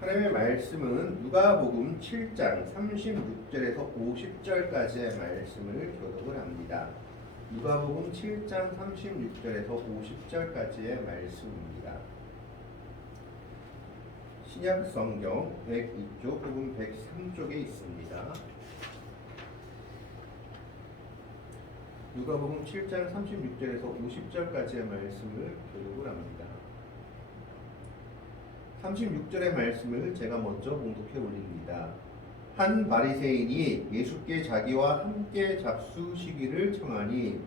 하나님의 말씀은 누가복음 7장 36절에서 50절까지의 말씀을 교독을 합니다. 누가복음 7장 36절에서 50절까지의 말씀입니다. 신약 성경 102쪽 혹은 103쪽에 있습니다. 누가복음 7장 36절에서 50절까지의 말씀을 교독을 합니다. 36절의 말씀을 제가 먼저 봉독해 올립니다. 한 바리새인이 예수께 자기와 함께 잡수시기를 청하니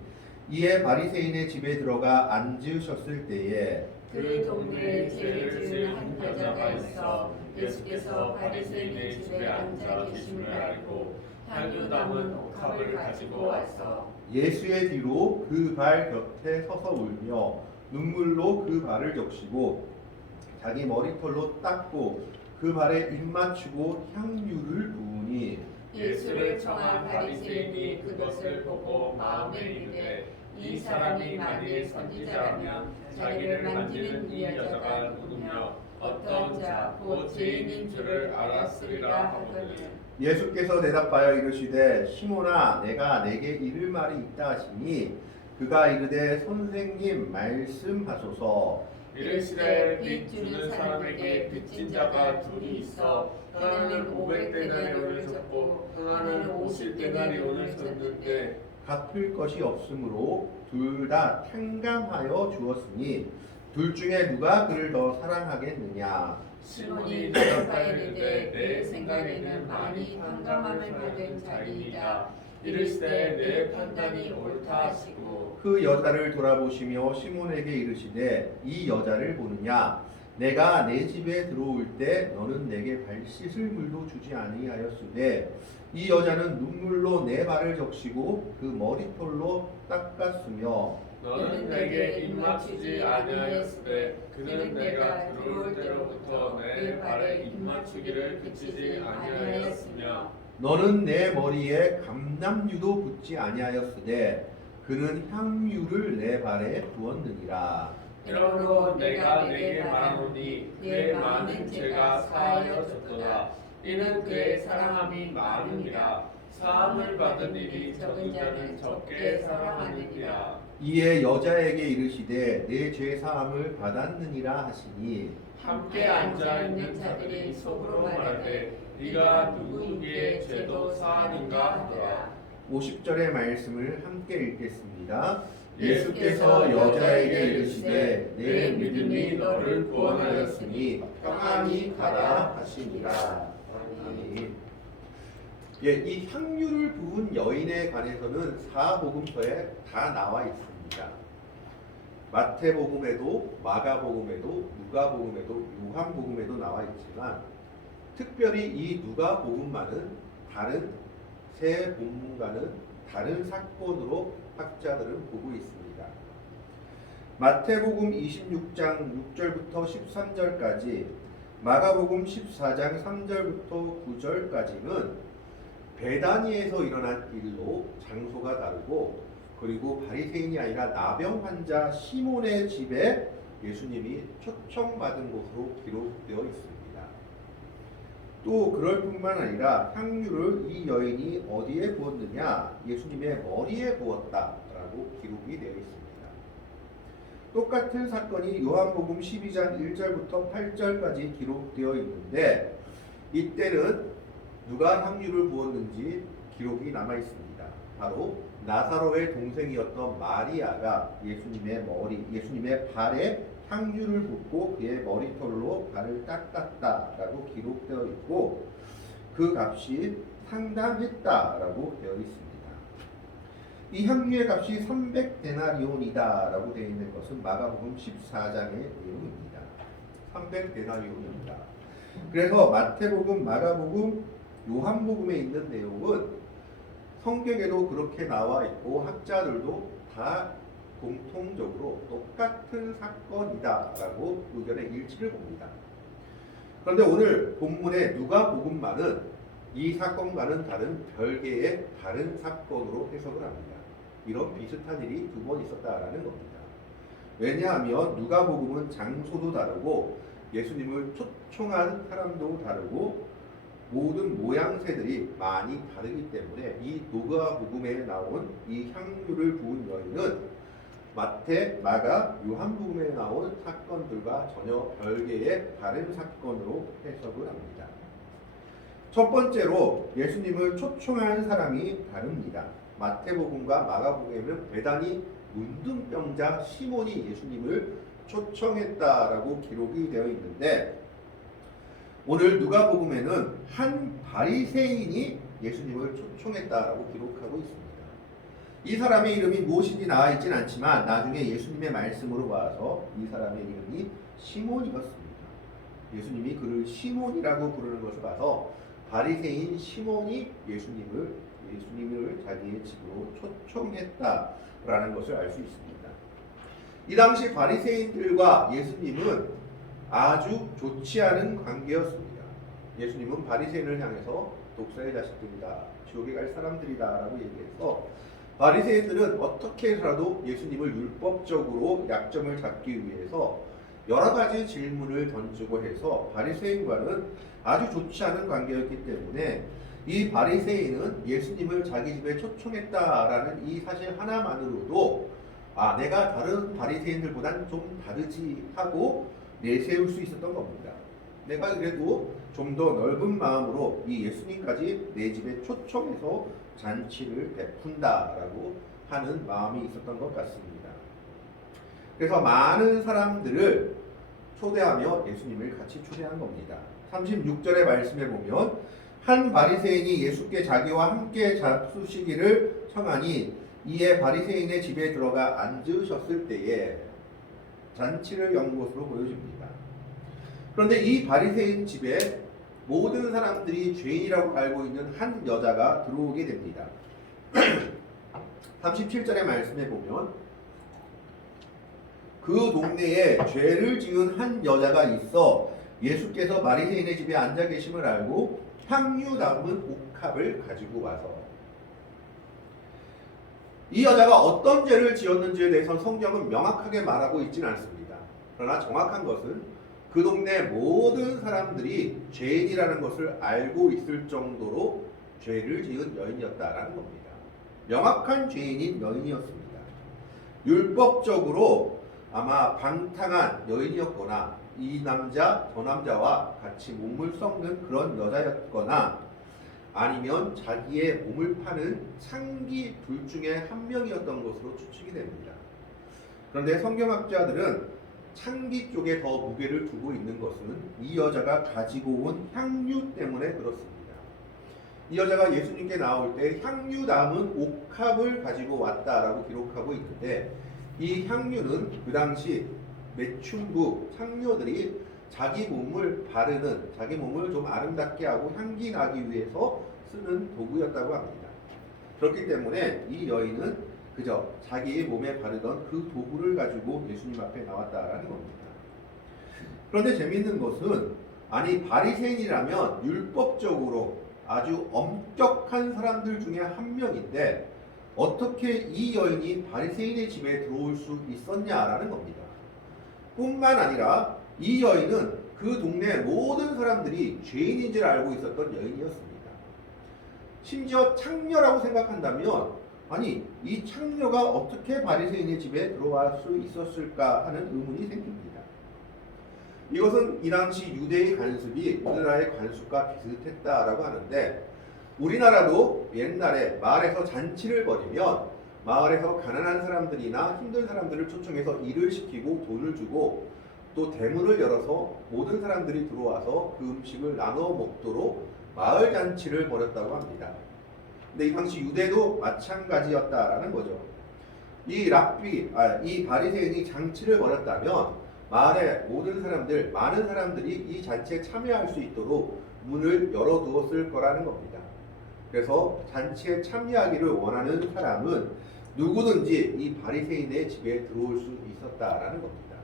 이에 바리새인의 집에 들어가 앉으셨을 때에 그 동네에 죄를 지은 한 여자가 있어 예수께서 바리새인의 집에 앉아 계심을 알고 향유 담은 옥합을 가지고 와서 예수의 뒤로 그 발 곁에 서서 울며 눈물로 그 발을 적시고 자기 머리털로 닦고 그 발에 입 맞추고 향유를 부으니 예수를 청한 바리새인이 그것을 보고 마음에 이르되 이 사람이 만일 선지자라면 자기를 만지는 이 여자가 누구며 어떤 자 곧 죄인인 줄을 알았으리라 하거늘. 예수께서 대답하여 이르시되 시몬아 내가 내게 이를 말이 있다 하시니 그가 이르되 선생님 말씀하소서. 이르시되 빚 주는 사람에게 빚진 자가 둘이 있어 하나는 500데나리온을 줬고 하나는 50데나리온을 줬는데 갚을 것이 없으므로 둘 다 탕감하여 주었으니 둘 중에 누가 그를 더 사랑하겠느냐. 시몬이 대답하여 이르되 내 생각에는 많이 탕감함을 받은 자이니이다. 이르시되 내 판단이 옳다 하시고 그 여자를 돌아보시며 시몬에게 이르시되 이 여자를 보느냐. 내가 내 집에 들어올 때 너는 내게 발 씻을 물도 주지 아니하였으되 이 여자는 눈물로 내 발을 적시고 그 머리털로 닦았으며 너는 내게 입 맞추지 아니하였으되 그는 내가 들어올 때로부터 내 발에 입 맞추기를 그치지 아니하였으며 너는 내 머리에 감람유도 붓지 아니하였으되 그는 향유를 내 발에 부었느니라. 그러므로 내가 내게 말하노니 그의 많은 죄가 사하여졌도다. 이는 그의 사랑함이 많음이라. 사함을 받은 일이 적은 자는 적게 사랑하느니라. 이에 여자에게 이르시되 내 죄 사함을 받았느니라 하시니 함께 앉아 있는 자들이 속으로 말하되 네가 누구에게 죄도 사하는가 하더라. 50절의 말씀을 함께 읽겠습니다. 예수께서 여자에게 이르시되 내 믿음이 너를 구원하였으니 평안히 가라 하시니라. 아멘. 예, 이 향유를 부은 여인에 관해서는 사복음서에 다 나와 있습니다. 마태복음에도 마가복음에도 누가복음에도 요한복음에도 나와 있지만 특별히 이 누가복음만은 다른 세 복음과는 다른 사건으로 학자들은 보고 있습니다. 마태복음 26장 6절부터 13절까지, 마가복음 14장 3절부터 9절까지는 베다니에서 일어난 일로 장소가 다르고, 그리고 바리새인이 아니라 나병 환자 시몬의 집에 예수님이 초청받은 곳으로 기록되어 있습니다. 또 그럴 뿐만 아니라 향유를 이 여인이 어디에 부었느냐, 예수님의 머리에 부었다라고 기록이 되어 있습니다. 똑같은 사건이 요한복음 12장 1절부터 8절까지 기록되어 있는데 이때는 누가 향유를 부었는지 기록이 남아 있습니다. 바로 나사로의 동생이었던 마리아가 예수님의 발에 향유를 붓고 그의 머리털로 발을 닦았다라고 기록되어 있고 그 값이 상당했다라고 되어 있습니다. 이 향유의 값이 300데나리온이다라고 되어 있는 것은 마가복음 14장의 내용입니다. 300데나리온입니다. 그래서 마태복음, 마가복음, 요한복음에 있는 내용은 성경에도 그렇게 나와 있고 학자들도 다 공통적으로 똑같은 사건이다라고 의견의 일치를 봅니다. 그런데 오늘 본문의 누가복음만은 이 사건과는 다른 별개의 다른 사건으로 해석을 합니다. 이런 비슷한 일이 두 번 있었다라는 겁니다. 왜냐하면 누가복음은 장소도 다르고 예수님을 초청한 사람도 다르고 모든 모양새들이 많이 다르기 때문에 이 누가복음에 나온 이 향유를 부은 여인은 마태, 마가, 요한복음에 나온 사건들과 전혀 별개의 다른 사건으로 해석을 합니다. 첫 번째로 예수님을 초청한 사람이 다릅니다. 마태복음과 마가복음에는 대단히 문둥병자 시몬이 예수님을 초청했다라고 기록이 되어 있는데 오늘 누가복음에는 한 바리새인이 예수님을 초청했다라고 기록하고 있습니다. 이 사람의 이름이 무엇인지 나와 있진 않지만 나중에 예수님의 말씀으로 봐서 이 사람의 이름이 시몬이었습니다. 예수님이 그를 시몬이라고 부르는 것을 봐서 바리새인 시몬이 예수님을 자기의 집으로 초청했다라는 것을 알 수 있습니다. 이 당시 바리새인들과 예수님은 아주 좋지 않은 관계였습니다. 예수님은 바리새인을 향해서 독사의 자식들이다, 지옥에 갈 사람들이다라고 얘기해서 바리새인들은 어떻게 해서라도 예수님을 율법적으로 약점을 잡기 위해서 여러 가지 질문을 던지고 해서 바리새인과는 아주 좋지 않은 관계였기 때문에 이 바리새인은 예수님을 자기 집에 초청했다라는 이 사실 하나만으로도 내가 다른 바리새인들보단 좀 다르지 하고 내세울 수 있었던 겁니다. 내가 그래도 좀 더 넓은 마음으로 이 예수님까지 내 집에 초청해서 잔치를 베푼다라고 하는 마음이 있었던 것 같습니다. 그래서 많은 사람들을 초대하며 예수님을 같이 초대한 겁니다. 36절의 말씀에 보면 한 바리새인이 예수께 자기와 함께 잡수시기를 청하니 이에 바리새인의 집에 들어가 앉으셨을 때에 잔치를 연 것으로 보여집니다. 그런데 이 바리새인 집에 모든 사람들이 죄인이라고 알고 있는 한 여자가 들어오게 됩니다. 37절의 말씀에 보면 그 동네에 죄를 지은 한 여자가 있어 예수께서 바리새인의 집에 앉아 계심을 알고 향유 담은 옥합을 가지고 와서 이 여자가 어떤 죄를 지었는지에 대해서는 성경은 명확하게 말하고 있지는 않습니다. 그러나 정확한 것은 그 동네 모든 사람들이 죄인이라는 것을 알고 있을 정도로 죄를 지은 여인이었다라는 겁니다. 명확한 죄인인 여인이었습니다. 율법적으로 아마 방탕한 여인이었거나 이 남자 저 남자와 같이 몸을 썩는 그런 여자였거나 아니면 자기의 몸을 파는 창기 둘 중에 한 명이었던 것으로 추측이 됩니다. 그런데 성경학자들은 창기 쪽에 더 무게를 두고 있는 것은 이 여자가 가지고 온 향유 때문에 그렇습니다. 이 여자가 예수님께 나올 때 향유 담은 옥합을 가지고 왔다라고 기록하고 있는데 이 향유는 그 당시 매춘부 창녀들이 자기 몸을 바르는, 자기 몸을 좀 아름답게 하고 향기 나기 위해서 쓰는 도구였다고 합니다. 그렇기 때문에 이 여인은 그저 자기의 몸에 바르던 그 도구를 가지고 예수님 앞에 나왔다라는 겁니다. 그런데 재미있는 것은 아니 바리새인이라면 율법적으로 아주 엄격한 사람들 중에 한 명인데 어떻게 이 여인이 바리새인의 집에 들어올 수 있었냐라는 겁니다. 뿐만 아니라 이 여인은 그 동네 모든 사람들이 죄인인 줄 알고 있었던 여인이었습니다. 심지어 창녀라고 생각한다면 아니 이 창녀가 어떻게 바리새인의 집에 들어갈 수 있었을까 하는 의문이 생깁니다. 이것은 이 당시 유대의 관습이 우리나라의 관습과 비슷했다라고 하는데 우리나라도 옛날에 마을에서 잔치를 벌이면 마을에서 가난한 사람들이나 힘든 사람들을 초청해서 일을 시키고 돈을 주고 또 대문을 열어서 모든 사람들이 들어와서 그 음식을 나눠 먹도록 마을 잔치를 벌였다고 합니다. 근데 이 당시 유대도 마찬가지였다라는 거죠. 이 바리새인이 잔치를 벌였다면 마을의 모든 사람들, 많은 사람들이 이 잔치에 참여할 수 있도록 문을 열어두었을 거라는 겁니다. 그래서 잔치에 참여하기를 원하는 사람은 누구든지 이 바리새인의 집에 들어올 수 있었다라는 겁니다.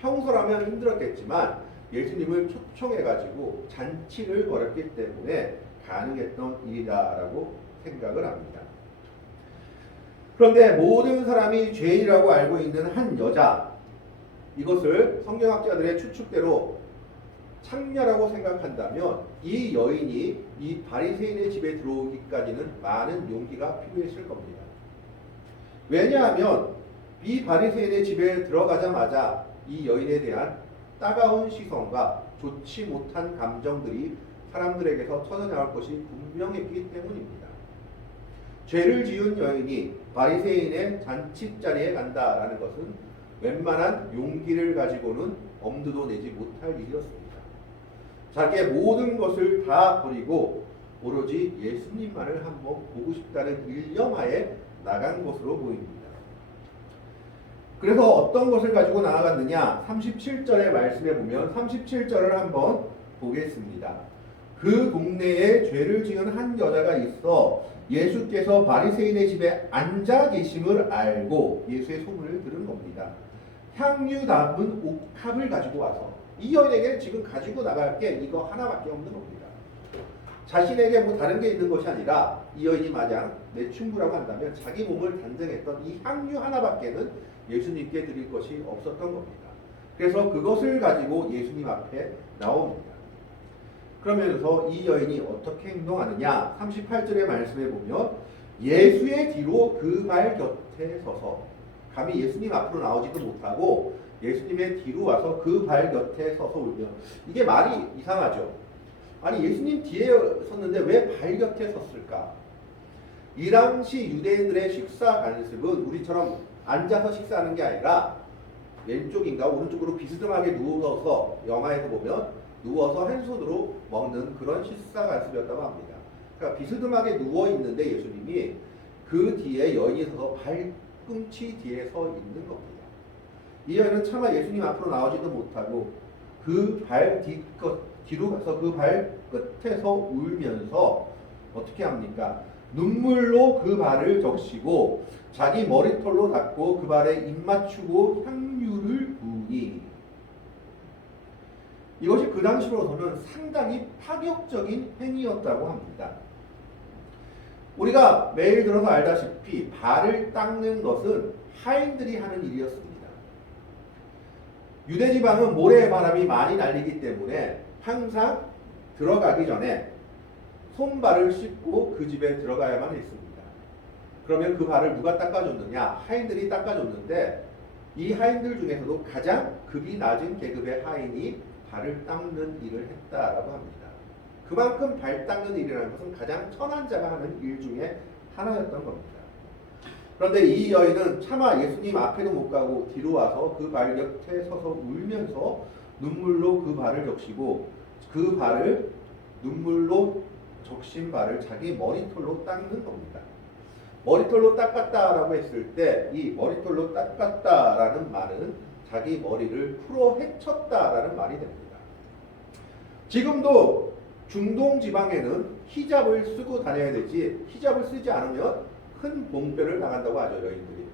평소라면 힘들었겠지만 예수님을 초청해가지고 잔치를 벌였기 때문에 가능했던 일이다라고 생각을 합니다. 그런데 모든 사람이 죄인이라고 알고 있는 한 여자, 이것을 성경학자들의 추측대로 창녀라고 생각한다면 이 여인이 이 바리새인의 집에 들어오기까지는 많은 용기가 필요했을 겁니다. 왜냐하면 이 바리새인의 집에 들어가자마자 이 여인에 대한 따가운 시선과 좋지 못한 감정들이 사람들에게서 터져나올 것이 분명했기 때문입니다. 죄를 지은 여인이 바리새인의 잔칫자리에 간다라는 것은 웬만한 용기를 가지고는 엄두도 내지 못할 일이었습니다. 자기의 모든 것을 다 버리고 오로지 예수님만을 한번 보고 싶다는 일념하에 나간 것으로 보입니다. 그래서 어떤 것을 가지고 나아갔느냐? 37절의 말씀에 보면 37절을 한번 보겠습니다. 그 동네에 죄를 지은 한 여자가 있어 예수께서 바리새인의 집에 앉아 계심을 알고 예수의 소문을 들은 겁니다. 향유 담은 옥합을 가지고 와서 이 여인에게 지금 가지고 나갈 게 이거 하나밖에 없는 겁니다. 자신에게 뭐 다른 게 있는 것이 아니라 이 여인이 만약 매춘부라고 한다면 자기 몸을 단정했던 이 향유 하나밖에는 예수님께 드릴 것이 없었던 겁니다. 그래서 그것을 가지고 예수님 앞에 나옵니다. 그러면서 이 여인이 어떻게 행동하느냐? 38절의 말씀에 보면 예수의 뒤로 그 발 곁에 서서, 감히 예수님 앞으로 나오지도 못하고 예수님의 뒤로 와서 그 발 곁에 서서 울며, 이게 말이 이상하죠. 아니 예수님 뒤에 섰는데 왜 발 곁에 섰을까? 이 당시 유대인들의 식사 관습은 우리처럼 앉아서 식사하는 게 아니라 왼쪽인가 오른쪽으로 비스듬하게 누워서, 영화에서 보면 누워서 한 손으로 먹는 그런 식사 관습이었다고 합니다. 그러니까 비스듬하게 누워 있는데 예수님이 그 뒤에 여인이 서서 발꿈치 뒤에 서 있는 겁니다. 이 여인은 차마 예수님 앞으로 나오지도 못하고 그 발 뒤로 가서 그 발 끝에서 울면서 어떻게 합니까? 눈물로 그 발을 적시고 자기 머리털로 닦고 그 발에 입 맞추고 향유를 부으니, 이것이 그 당시로서는 상당히 파격적인 행위였다고 합니다. 우리가 매일 들어서 알다시피 발을 닦는 것은 하인들이 하는 일이었습니다. 유대지방은 모래바람이 많이 날리기 때문에 항상 들어가기 전에 손발을 씻고 그 집에 들어가야만 했습니다. 그러면 그 발을 누가 닦아줬느냐? 하인들이 닦아줬는데 이 하인들 중에서도 가장 급이 낮은 계급의 하인이 발을 닦는 일을 했다라고 합니다. 그만큼 발 닦는 일이라는 것은 가장 천한 자가 하는 일 중에 하나였던 겁니다. 그런데 이 여인은 차마 예수님 앞에도 못 가고 뒤로 와서 그 발 곁에 서서 울면서 눈물로 그 발을 적시고 그 발을 눈물로 적신 발을 자기 머리털로 닦는 겁니다. 머리털로 닦았다라고 했을 때 이 머리털로 닦았다라는 말은 자기 머리를 풀어 헤쳤다라는 말이 됩니다. 지금도 중동 지방에는 히잡을 쓰고 다녀야 되지, 히잡을 쓰지 않으면 큰 봉변을 당한다고 하죠, 여인들이.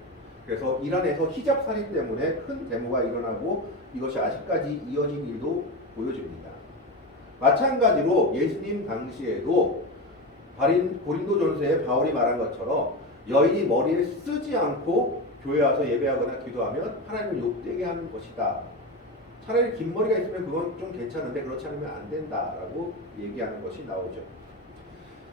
그래서 이란에서 히잡 살인 때문에 큰 데모가 일어나고 이것이 아직까지 이어진 일도 보여집니다. 마찬가지로 예수님 당시에도 고린도전서에 바울이 말한 것처럼 여인이 머리를 쓰지 않고 교회 와서 예배하거나 기도하면 하나님을 욕되게 하는 것이다. 차라리 긴 머리가 있으면 그건 좀 괜찮은데 그렇지 않으면 안 된다라고 얘기하는 것이 나오죠.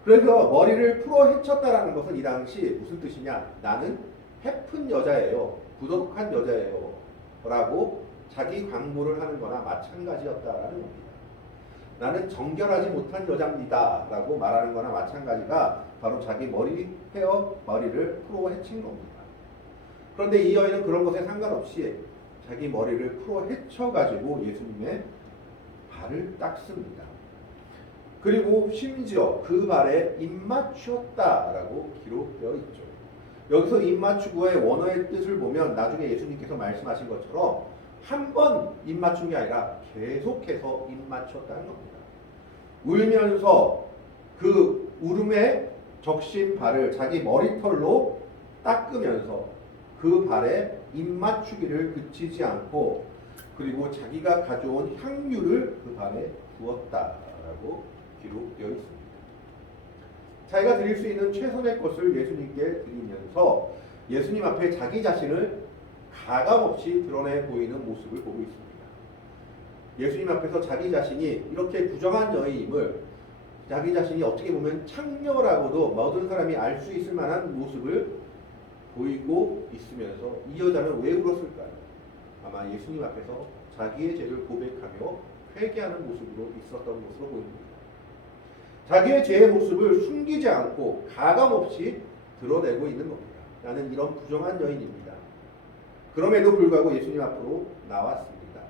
그래서 머리를 풀어 헤쳤다라는 것은 이 당시 무슨 뜻이냐? 나는 해픈 여자예요, 부도덕한 여자예요 라고 자기 광고를 하는 거나 마찬가지였다라는 겁니다. 나는 정결하지 못한 여자입니다 라고 말하는 거나 마찬가지가 바로 자기 머리를 풀어 헤친 겁니다. 그런데 이 여인은 그런 것에 상관없이 자기 머리를 풀어 헤쳐가지고 예수님의 발을 닦습니다. 그리고 심지어 그 발에 입 맞추었다라고 기록되어 있죠. 여기서 입 맞추고의 원어의 뜻을 보면 나중에 예수님께서 말씀하신 것처럼 한 번 입 맞춘 게 아니라 계속해서 입 맞추었다는 겁니다. 울면서 그 울음에 적신 발을 자기 머리털로 닦으면서 그 발에 입 맞추기를 그치지 않고, 그리고 자기가 가져온 향유를 그 발에 부었다라고 기록되어 있습니다. 자기가 드릴 수 있는 최선의 것을 예수님께 드리면서 예수님 앞에 자기 자신을 가감없이 드러내 보이는 모습을 보고 있습니다. 예수님 앞에서 자기 자신이 이렇게 부정한 여인임을 자기 자신이 어떻게 보면 창녀라고도 모든 사람이 알 수 있을 만한 모습을 보이고 있으면서 이 여자는 왜 울었을까요? 아마 예수님 앞에서 자기의 죄를 고백하며 회개하는 모습으로 있었던 것으로 보입니다. 자기의 죄의 모습을 숨기지 않고 가감없이 드러내고 있는 겁니다. 나는 이런 부정한 여인입니다. 그럼에도 불구하고 예수님 앞으로 나왔습니다.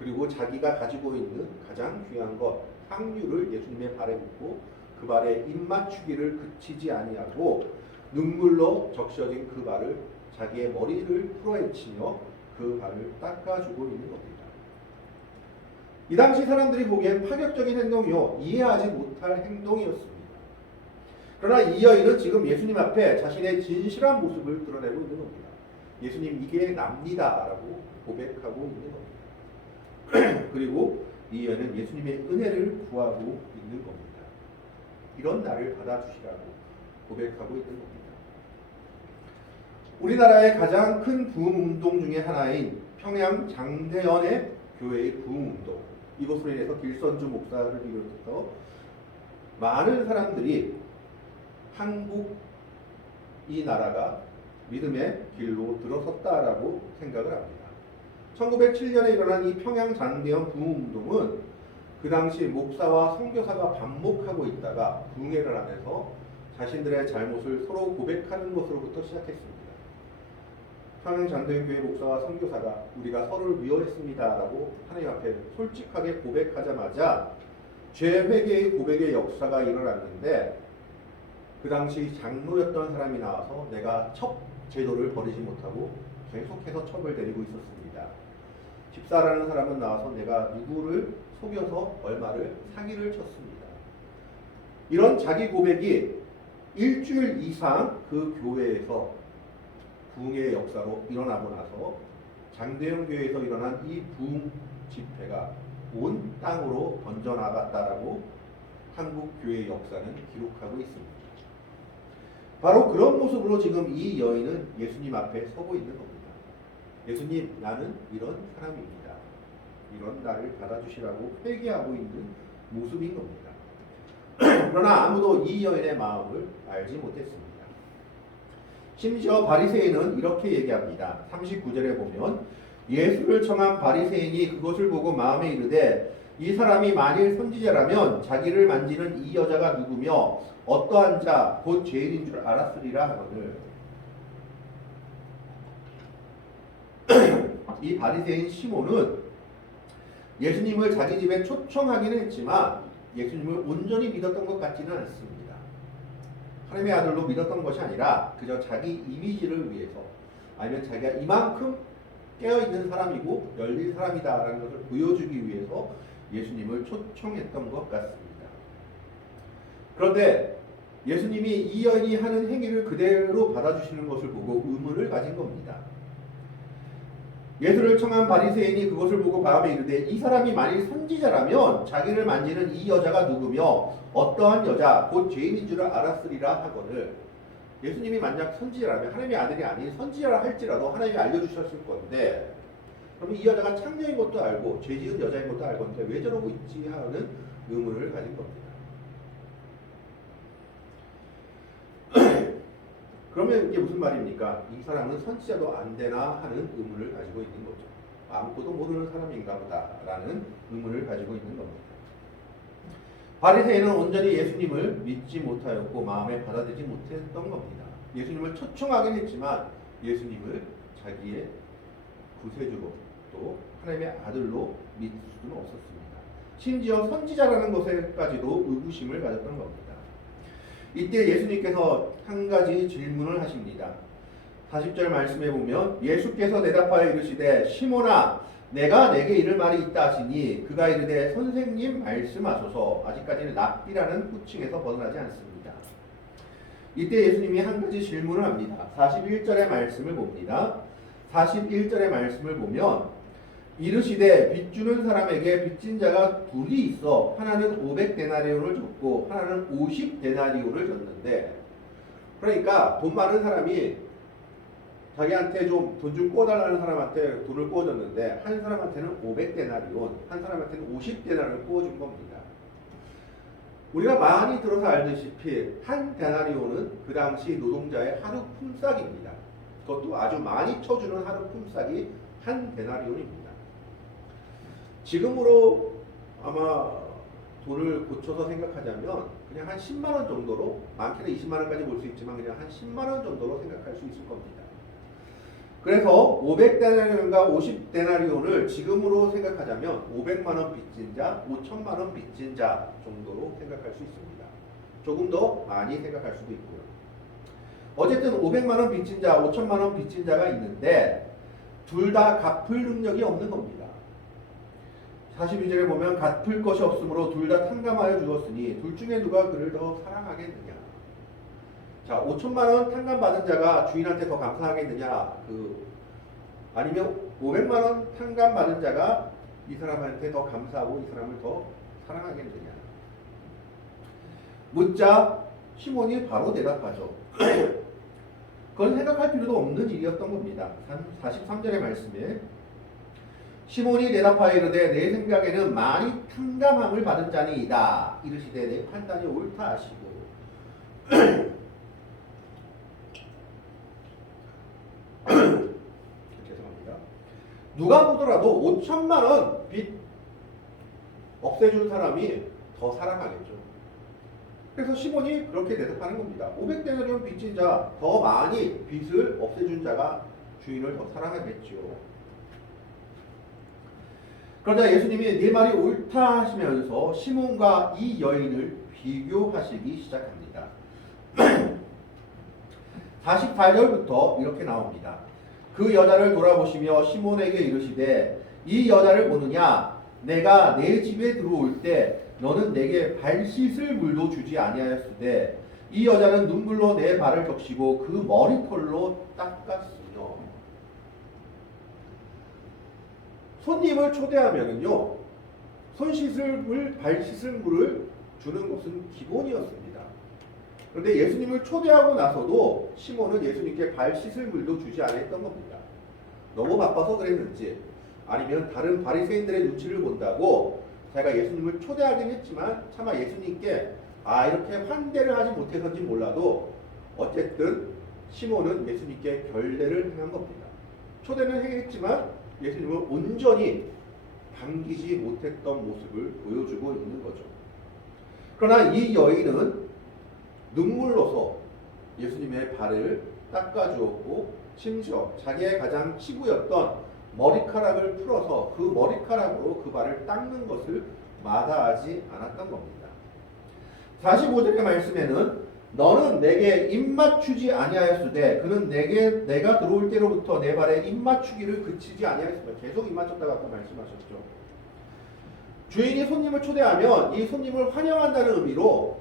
그리고 자기가 가지고 있는 가장 귀한 것 향유를 예수님의 발에 붓고 그 발에 입맞추기를 그치지 아니하고 눈물로 적셔진 그 발을 자기의 머리를 풀어헤치며 그 발을 닦아주고 있는 겁니다. 이 당시 사람들이 보기엔 파격적인 행동이요 이해하지 못할 행동이었습니다. 그러나 이 여인은 지금 예수님 앞에 자신의 진실한 모습을 드러내고 있는 겁니다. 예수님 이게 납니다라고 고백하고 있는 겁니다. 그리고 이 여인은 예수님의 은혜를 구하고 있는 겁니다. 이런 나를 받아주시라고 고백하고 있는 겁니다. 우리나라의 가장 큰 부흥운동 중에 하나인 평양 장대연의 교회의 부흥운동, 이것으로 인해서 길선주 목사를 비롯해서 많은 사람들이 한국 이 나라가 믿음의 길로 들어섰다라고 생각을 합니다. 1907년에 일어난 이 평양 장대연 부흥운동은 그 당시 목사와 선교사가 반목하고 있다가 부흥회를 하면서 자신들의 잘못을 서로 고백하는 것으로부터 시작했습니다. 평양 장대연 교회 목사와 선교사가 우리가 서로를 미워했습니다라고 하나님 앞에 솔직하게 고백하자마자 죄 회개의 고백의 역사가 일어났는데 그 당시 장로였던 사람이 나와서 내가 첩 제도를 버리지 못하고 계속해서 첩을 데리고 있었습니다. 집사라는 사람은 나와서 내가 누구를 속여서 얼마를 사기를 쳤습니다. 이런 자기 고백이 일주일 이상 그 교회에서 부흥의 역사로 일어나고 나서 장대연 교회에서 일어난 이 부흥 집회가 온 땅으로 번져나갔다라고 한국 교회 역사는 기록하고 있습니다. 바로 그런 모습으로 지금 이 여인은 예수님 앞에 서고 있는 겁니다. 예수님, 나는 이런 사람입니다. 이런 나를 받아주시라고 회개하고 있는 모습인 겁니다. 그러나 아무도 이 여인의 마음을 알지 못했습니다. 심지어 바리새인은 이렇게 얘기합니다. 39절에 보면 예수를 청한 바리새인이 그것을 보고 마음에 이르되 이 사람이 만일 선지자라면 자기를 만지는 이 여자가 누구며 어떠한 자 곧 죄인인 줄 알았으리라 하거늘. 이 바리새인 시몬은 예수님을 자기 집에 초청하기는 했지만 예수님을 온전히 믿었던 것 같지는 않습니다. 하나님의 아들로 믿었던 것이 아니라 그저 자기 이미지를 위해서 아니면 자기가 이만큼 깨어있는 사람이고 열린 사람이다라는 것을 보여주기 위해서 예수님을 초청했던 것 같습니다. 그런데 예수님이 이 여인이 하는 행위를 그대로 받아주시는 것을 보고 의문을 가진 겁니다. 예수를 청한 바리새인이 그것을 보고 마음에 이르되 이 사람이 만일 선지자라면 자기를 만지는 이 여자가 누구며 어떠한 여자 곧 죄인인 줄 알았으리라 하거늘. 예수님이 만약 선지자라면 하나님의 아들이 아닌 선지자라 할지라도 하나님이 알려주셨을 건데 그럼 이 여자가 창녀인 것도 알고 죄지은 여자인 것도 알건데 왜 저러고 있지 하는 의문을 가진 겁니다. 그러면 이게 무슨 말입니까? 이 사람은 선지자도 안 되나 하는 의문을 가지고 있는 거죠. 아무것도 모르는 사람인가 보다라는 의문을 가지고 있는 겁니다. 바리새인은 온전히 예수님을 믿지 못하였고 마음에 받아들이지 못했던 겁니다. 예수님을 초청하긴 했지만 예수님을 자기의 구세주로 또 하나님의 아들로 믿을 수는 없었습니다. 심지어 선지자라는 것에까지도 의구심을 가졌던 겁니다. 이때 예수님께서 한 가지 질문을 하십니다. 40절 말씀에 보면 예수께서 대답하여 이르시되 시몬아 내가 내게 이를 말이 있다 하시니 그가 이르되 선생님 말씀하소서. 아직까지는 랍비라는 호칭에서 벗어나지 않습니다. 이때 예수님이 한 가지 질문을 합니다. 41절의 말씀을 봅니다. 41절의 말씀을 보면 이르시되 빚주는 사람에게 빚진 자가 둘이 있어 하나는 500데나리온을 줬고 하나는 50데나리온을 줬는데 그러니까 돈 많은 사람이 자기한테 좀 돈 좀 구워달라는 사람한테 돈을 구워줬는데 한 사람한테는 500데나리온, 한 사람한테는 50데나리온을 구워준 겁니다. 우리가 많이 들어서 알다시피 한 데나리온은 그 당시 노동자의 하루 품삯입니다. 그것도 아주 많이 쳐주는 하루 품삯이 한 데나리온입니다. 지금으로 아마 돈을 고쳐서 생각하자면 그냥 한 10만 원 정도로, 많게는 20만 원까지 볼 수 있지만 그냥 한 10만 원 정도로 생각할 수 있을 겁니다. 그래서 500데나리온과 50데나리온을 지금으로 생각하자면 500만 원 빚진 자, 5천만 원 빚진 자 정도로 생각할 수 있습니다. 조금 더 많이 생각할 수도 있고요. 어쨌든 500만 원 빚진 자, 5천만 원 빚진 자가 있는데 둘 다 갚을 능력이 없는 겁니다. 42절에 보면 갚을 것이 없으므로 둘 다 탕감하여 주었으니 둘 중에 누가 그를 더 사랑하겠느냐. 자, 5천만 원 탕감 받은 자가 주인한테 더 감사하겠느냐, 아니면 500만 원 탕감 받은 자가 이 사람한테 더 감사하고 이 사람을 더 사랑하겠느냐. 묻자 시몬이 바로 대답하죠. 그건 생각할 필요도 없는 일이었던 겁니다. 43절의 말씀에 시몬이 대답하여 이르되 내 생각에는 많이 탕감함을 받은 자니이다. 이르시되 내 판단이 옳다 하시고 죄송합니다. 누가 보더라도 5천만 원 빚 없애준 사람이 더 사랑하겠죠. 그래서 시몬이 그렇게 대답하는 겁니다. 500데나리온 빚진 자, 더 많이 빚을 없애준 자가 주인을 더 사랑하겠죠. 그러자 예수님이 네 말이 옳다 하시면서 시몬과 이 여인을 비교하시기 시작합니다. 48절부터 이렇게 나옵니다. 그 여자를 돌아보시며 시몬에게 이르시되 이 여자를 보느냐? 내가 내 집에 들어올 때 너는 내게 발 씻을 물도 주지 아니하였으되 이 여자는 눈물로 내 발을 적시고 그 머리털로 닦았으며. 손님을 초대하면은요, 손 씻을 물, 발 씻을 물을 주는 것은 기본이었습니다. 그런데 예수님을 초대하고 나서도 시몬은 예수님께 발 씻을 물도 주지 않았던 겁니다. 너무 바빠서 그랬는지, 아니면 다른 바리새인들의 눈치를 본다고 자기가 예수님을 초대하긴 했지만 차마 예수님께 이렇게 환대를 하지 못해서인지 몰라도 어쨌든 시몬은 예수님께 결례를 행한 겁니다. 초대는 했지만 예수님을 온전히 반기지 못했던 모습을 보여주고 있는 거죠. 그러나 이 여인은 눈물로서 예수님의 발을 닦아주었고 심지어 자기의 가장 치부였던 머리카락을 풀어서 그 머리카락으로 그 발을 닦는 것을 마다하지 않았던 겁니다. 45절의 말씀에는 너는 내게 입맞추지 아니하였으되 그는 내가 들어올 때로부터 내 발에 입맞추기를 그치지 아니하였으며. 계속 입맞췄다고 아까 말씀하셨죠. 주인이 손님을 초대하면 이 손님을 환영한다는 의미로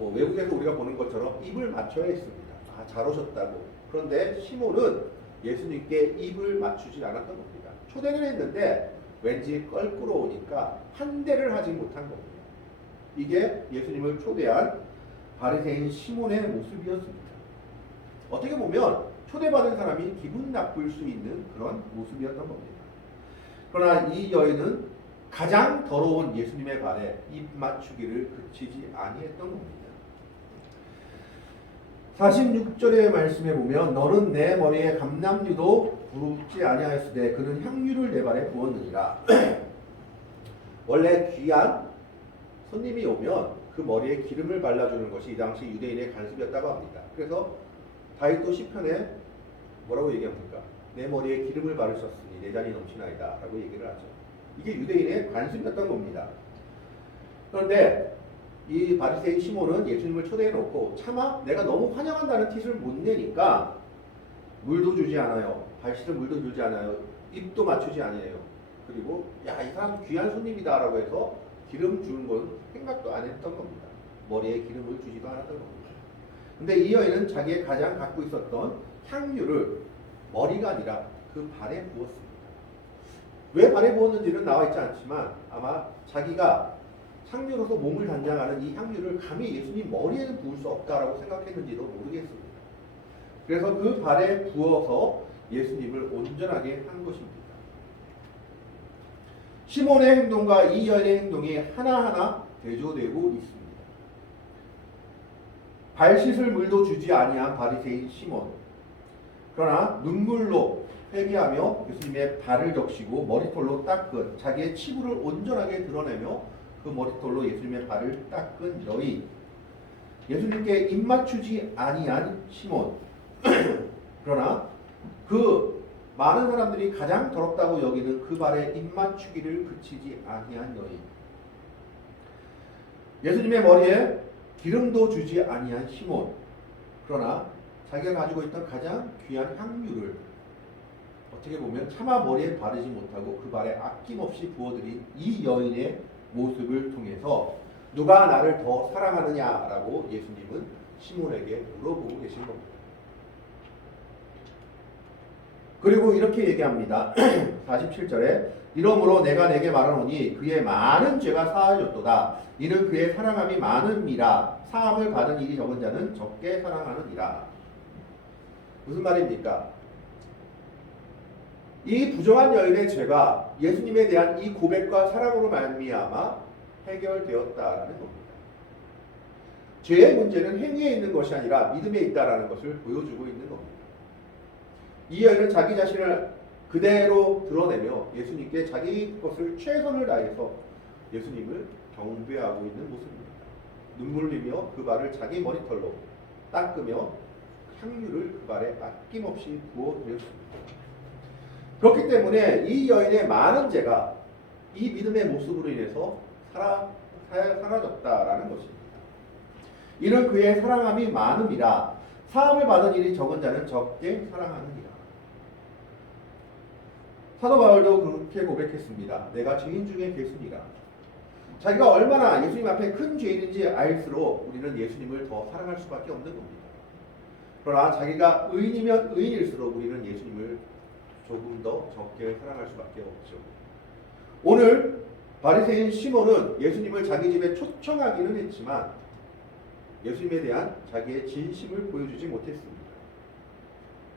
외국에서 우리가 보는 것처럼 입을 맞춰야 했습니다. 잘 오셨다고. 그런데 시몬은 예수님께 입을 맞추지 않았던 겁니다. 초대는 했는데 왠지 껄끄러우니까 환대를 하지 못한 겁니다. 이게 예수님을 초대한 바리새인 시몬의 모습이었습니다. 어떻게 보면 초대받은 사람이 기분 나쁠 수 있는 그런 모습이었던 겁니다. 그러나 이 여인은 가장 더러운 예수님의 발에 입 맞추기를 그치지 아니했던 겁니다. 46절의 말씀에 보면 너는 내 머리에 감람유도 부르지 아니하였으되 그는 향유를 내 발에 부었느니라. 원래 귀한 손님이 오면 그 머리에 기름을 발라주는 것이 이 당시 유대인의 관습이었다고 합니다. 그래서 다윗도 시편에 뭐라고 얘기합니까? 내 머리에 기름을 바르셨으니 내 잔이 넘치나이다 라고 얘기를 하죠. 이게 유대인의 관습이었던 겁니다. 그런데 이 바리새인 시몬은 예수님을 초대해놓고 차마 내가 너무 환영한다는 티를 못 내니까 물도 주지 않아요. 발 씻을 물도 주지 않아요. 입도 맞추지 않아요. 그리고 이 사람 귀한 손님이다 라고 해서 기름 주는 건 생각도 안 했던 겁니다. 머리에 기름을 주지도 않았던 겁니다. 근데 이 여인은 자기의 가장 갖고 있었던 향유를 머리가 아니라 그 발에 부었습니다. 왜 발에 부었는지는 나와 있지 않지만 아마 자기가 향유로서 몸을 단장하는 이 향유를 감히 예수님 머리에는 부을 수 없다라고 생각했는지도 모르겠습니다. 그래서 그 발에 부어서 예수님을 온전하게 한 것입니다. 시몬의 행동과 이 여인의 행동이 하나하나 대조되고 있습니다. 발 씻을 물도 주지 아니한 바리새인 시몬. 그러나 눈물로 회개하며 예수님의 발을 적시고 머리털로 닦은 자기의 치부를 온전하게 드러내며 그 머리털로 예수님의 발을 닦은 여인. 예수님께 입맞추지 아니한 시몬. 그러나 그 많은 사람들이 가장 더럽다고 여기는 그 발에 입맞추기를 그치지 아니한 여인. 예수님의 머리에 기름도 주지 아니한 시몬. 그러나 자기가 가지고 있던 가장 귀한 향유를 어떻게 보면 차마 머리에 바르지 못하고 그 발에 아낌없이 부어드린 이 여인의 모습을 통해서 누가 나를 더 사랑하느냐라고 예수님은 시몬에게 물어보고 계신 겁니다. 그리고 이렇게 얘기합니다. 47절에 이러므로 내가 내게 말하노니 그의 많은 죄가 사하였도다. 이는 그의 사랑함이 많음이라. 사함을 받은 일이 적은 자는 적게 사랑하느니라. 무슨 말입니까? 이 부정한 여인의 죄가 예수님에 대한 이 고백과 사랑으로 말미암아 해결되었다라는 겁니다. 죄의 문제는 행위에 있는 것이 아니라 믿음에 있다라는 것을 보여주고 있는 겁니다. 이 여인은 자기 자신을 그대로 드러내며 예수님께 자기 것을 최선을 다해서 예수님을 경배하고 있는 모습입니다. 눈물 흘리며 그 발을 자기 머리털로 닦으며 향유를 그 발에 아낌없이 부어드렸습니다. 그렇기 때문에 이 여인의 많은 죄가 이 믿음의 모습으로 인해서 사라졌다라는 것입니다. 이는 그의 사랑함이 많음이라. 사함을 받은 일이 적은 자는 적게 사랑하느니라. 사도 바울도 그렇게 고백했습니다. 내가 죄인 중에 괴순이라. 자기가 얼마나 예수님 앞에 큰 죄인인지 알수록 우리는 예수님을 더 사랑할 수밖에 없는 겁니다. 그러나 자기가 의인이면 의인일수록 우리는 예수님을 조금 더 적게 사랑할 수밖에 없죠. 오늘 바리새인 시몬은 예수님을 자기 집에 초청하기는 했지만 예수님에 대한 자기의 진심을 보여주지 못했습니다.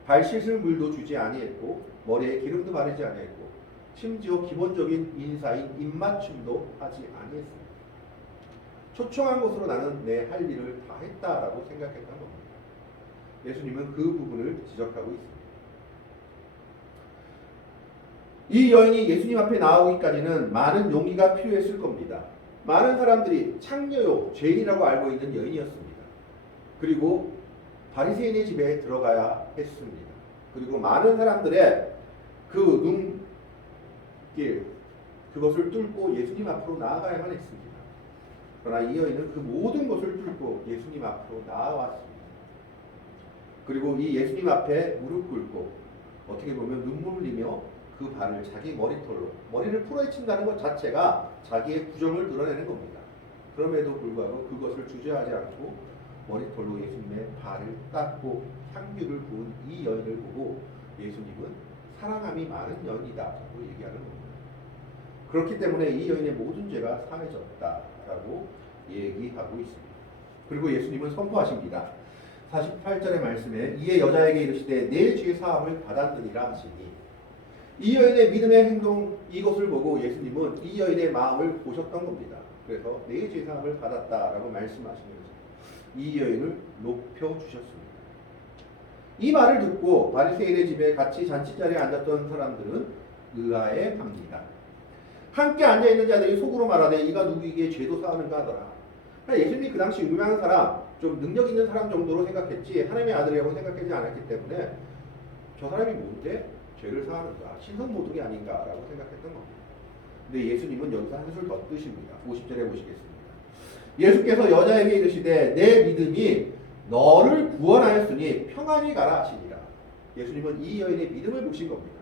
발 씻을 물도 주지 아니했고 머리에 기름도 바르지 아니했고 심지어 기본적인 인사인 입맞춤도 하지 아니했습니다. 초청한 곳으로 나는 내 할 일을 다 했다라고 생각했던 겁니다. 예수님은 그 부분을 지적하고 있습니다. 이 여인이 예수님 앞에 나오기까지는 많은 용기가 필요했을 겁니다. 많은 사람들이 창녀요, 죄인이라고 알고 있는 여인이었습니다. 그리고 바리새인의 집에 들어가야 했습니다. 그리고 많은 사람들의 그 눈길, 그것을 뚫고 예수님 앞으로 나아가야만 했습니다. 그러나 이 여인은 그 모든 것을 뚫고 예수님 앞으로 나아왔습니다. 그리고 이 예수님 앞에 무릎 꿇고 어떻게 보면 눈물 흘리며 그 발을 자기 머리털로, 머리를 풀어헤친다는 것 자체가 자기의 부정을 드러내는 겁니다. 그럼에도 불구하고 그것을 주저하지 않고 머리털로 예수님의 발을 닦고 향유를 부은 이 여인을 보고 예수님은 사랑함이 많은 여인이다라고 얘기하는 겁니다. 그렇기 때문에 이 여인의 모든 죄가 사해졌다라고 얘기하고 있습니다. 그리고 예수님은 선포하십니다. 48절의 말씀에 이에 여자에게 이르시되 내 죄 사함을 받았느니라 하시니, 이 여인의 믿음의 행동, 이것을 보고 예수님은 이 여인의 마음을 보셨던 겁니다. 그래서 내 죄 사함을 받았다라고 말씀하시면서 이 여인을 높여주셨습니다. 이 말을 듣고 바리새인의 집에 같이 잔치자리에 앉았던 사람들은 의아해합니다. 함께 앉아있는 자들이 속으로 말하되 이가 누구에게 죄도 사하는가 하더라. 예수님이 그 당시 유명한 사람, 좀 능력 있는 사람 정도로 생각했지 하나님의 아들이라고 생각하지 않았기 때문에 저 사람이 뭔데 죄를 사하는가, 신성모독이 아닌가라고 생각했던 겁니다. 근데 예수님은 여기서 한술 더 뜨십니다. 50절에 보시겠습니다. 예수께서 여자에게 이르시되 내 믿음이 너를 구원하였으니 평안히 가라 하시니라. 예수님은 이 여인의 믿음을 보신 겁니다.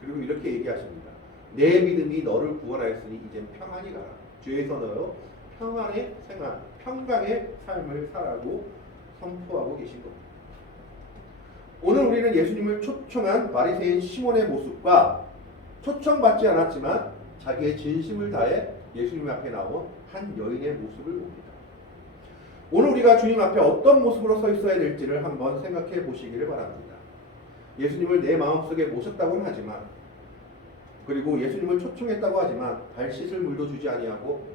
그리고 이렇게 얘기하십니다. 내 믿음이 너를 구원하였으니 이제 평안히 가라. 죄에서 너여 평안의 생활, 평강의 삶을 살라고 선포하고 계신 겁니다. 오늘 우리는 예수님을 초청한 바리새인 시몬의 모습과 초청받지 않았지만 자기의 진심을 다해 예수님 앞에 나온 한 여인의 모습을 봅니다. 오늘 우리가 주님 앞에 어떤 모습으로 서 있어야 될지를 한번 생각해 보시기를 바랍니다. 예수님을 내 마음속에 모셨다고는 하지만, 그리고 예수님을 초청했다고 하지만 발 씻을 물도 주지 아니하고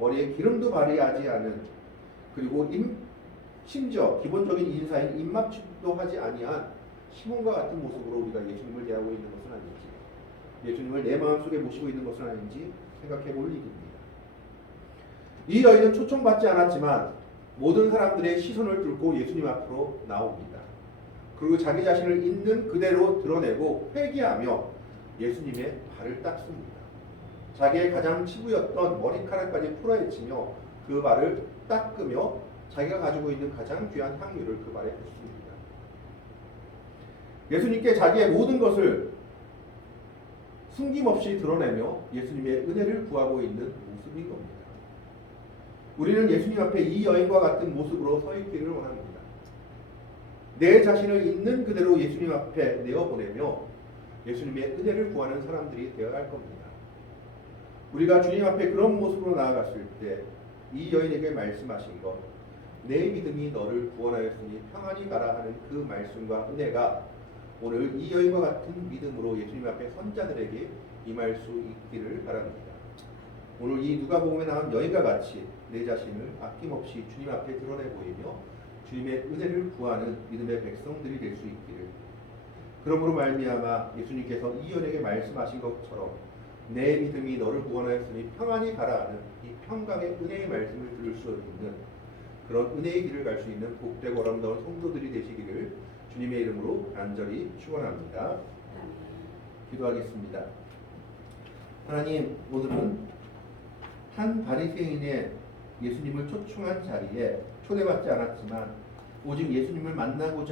머리에 기름도 바르지 않은, 그리고 심지어 기본적인 인사인 입맞춤도 하지 아니한 시몬과 같은 모습으로 우리가 예수님을 대하고 있는 것은 아닌지, 예수님을 내 마음속에 모시고 있는 것은 아닌지 생각해 볼 일입니다. 이 여인은 초청받지 않았지만 모든 사람들의 시선을 뚫고 예수님 앞으로 나옵니다. 그리고 자기 자신을 있는 그대로 드러내고 회개하며 예수님의 발을 닦습니다. 자기의 가장 치부였던 머리카락까지 풀어헤치며 그 발을 닦으며 자기가 가지고 있는 가장 귀한 향유를 그 발에 붓습니다. 예수님께 자기의 모든 것을 숨김없이 드러내며 예수님의 은혜를 구하고 있는 모습인 겁니다. 우리는 예수님 앞에 이 여인과 같은 모습으로 서 있기를 원합니다. 내 자신을 있는 그대로 예수님 앞에 내어보내며 예수님의 은혜를 구하는 사람들이 되어야 할 겁니다. 우리가 주님 앞에 그런 모습으로 나아갔을 때 이 여인에게 말씀하신 것, 내 믿음이 너를 구원하였으니 평안히 가라 하는 그 말씀과 은혜가 오늘 이 여인과 같은 믿음으로 예수님 앞에 선자들에게 임할 수 있기를 바랍니다. 오늘 이 누가복음에 나온 여인과 같이 내 자신을 아낌없이 주님 앞에 드러내 보이며 주님의 은혜를 구하는 믿음의 백성들이 될 수 있기를, 그러므로 말미암아 예수님께서 이 여인에게 말씀하신 것처럼 내 믿음이 너를 구원하였으니 평안히 가라 하는 이 평강의 은혜의 말씀을 들을 수 있는 그런 은혜의 길을 갈 수 있는 복되고 아름다운 성도들이 되시기를 주님의 이름으로 간절히 축원합니다. 기도하겠습니다. 하나님, 오늘은 한 바리새인의 예수님을 초청한 자리에 초대받지 않았지만 오직 예수님을 만나고자